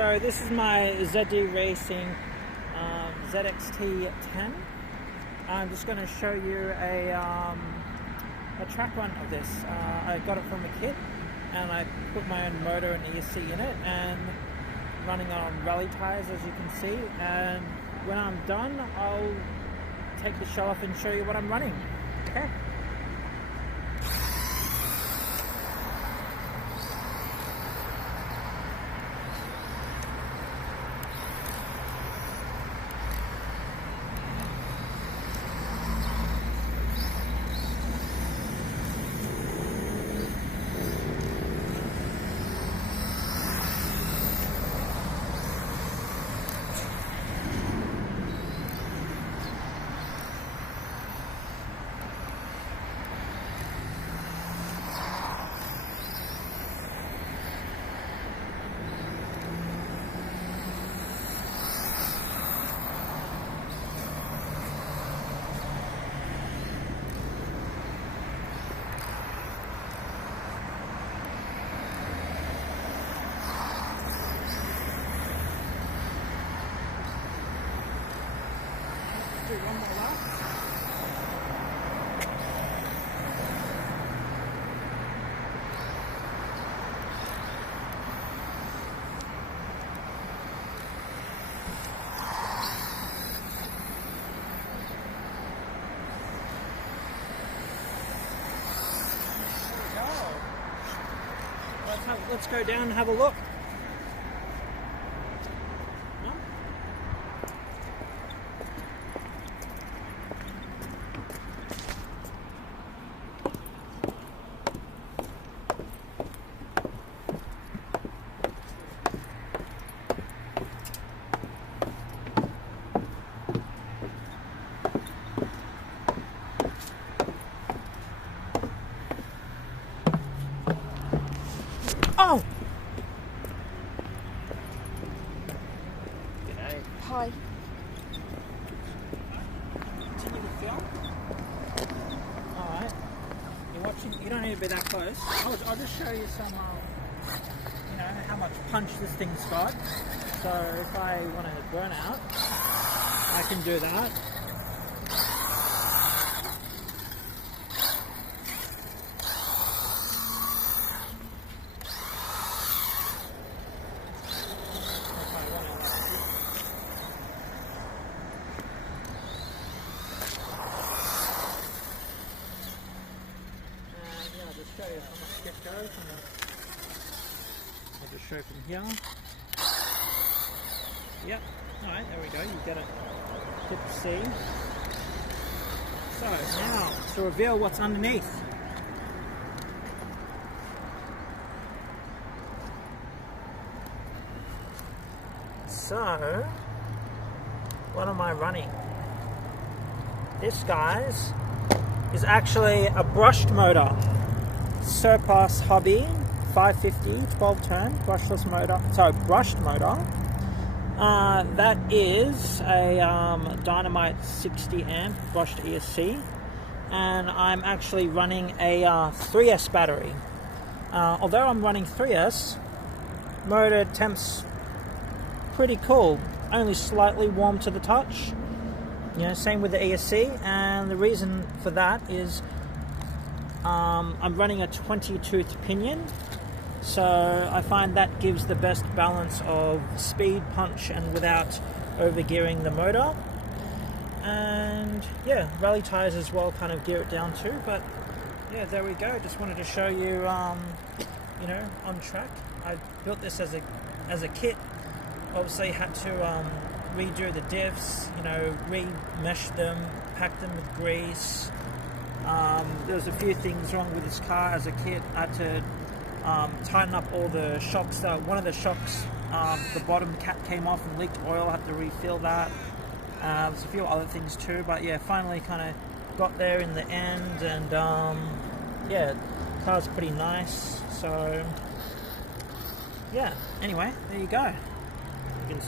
So this is my ZD Racing ZXT-10. I'm just going to show you a track run of this. I got it from a kit and I put my own motor and ESC in it and running on rally tyres, as you can see, and when I'm done I'll take the shell off and show you what I'm running. Okay. Do one more lap. Let's go down and have a look. Oh! G'day. Hi. Continue to film. Alright. You're watching, you don't need to be that close. I'll just show you some, you know, how much punch this thing's got. So if I want to burn out, I can do that. Show you how much it goes, and I'll just show from here. Yep, alright, there we go, you get it, get to see. So now to reveal what's underneath. So what am I running? This, guys, is actually a brushed motor. Surpass Hobby 550 12-turn brushless motor, sorry, brushed motor. That is a Dynamite 60 amp brushed ESC, and I'm actually running a 3S battery. Although I'm running 3S, motor temp's pretty cool, only slightly warm to the touch. You know, same with the ESC, and the reason for that is I'm running a 20-tooth pinion, so I find that gives the best balance of speed, punch, and without overgearing the motor. And yeah, rally tires as well kind of gear it down too. But yeah, there we go. Just wanted to show you, you know, on track. I built this as a kit. Obviously had to redo the diffs, you know, re-mesh them, pack them with grease. There's a few things wrong with this car as a kit. I had to tighten up all the shocks. One of the shocks, the bottom cap came off and leaked oil. I had to refill that. There's a few other things too, but yeah, finally kind of got there in the end, and yeah, the car's pretty nice. So yeah, anyway, there you go. You can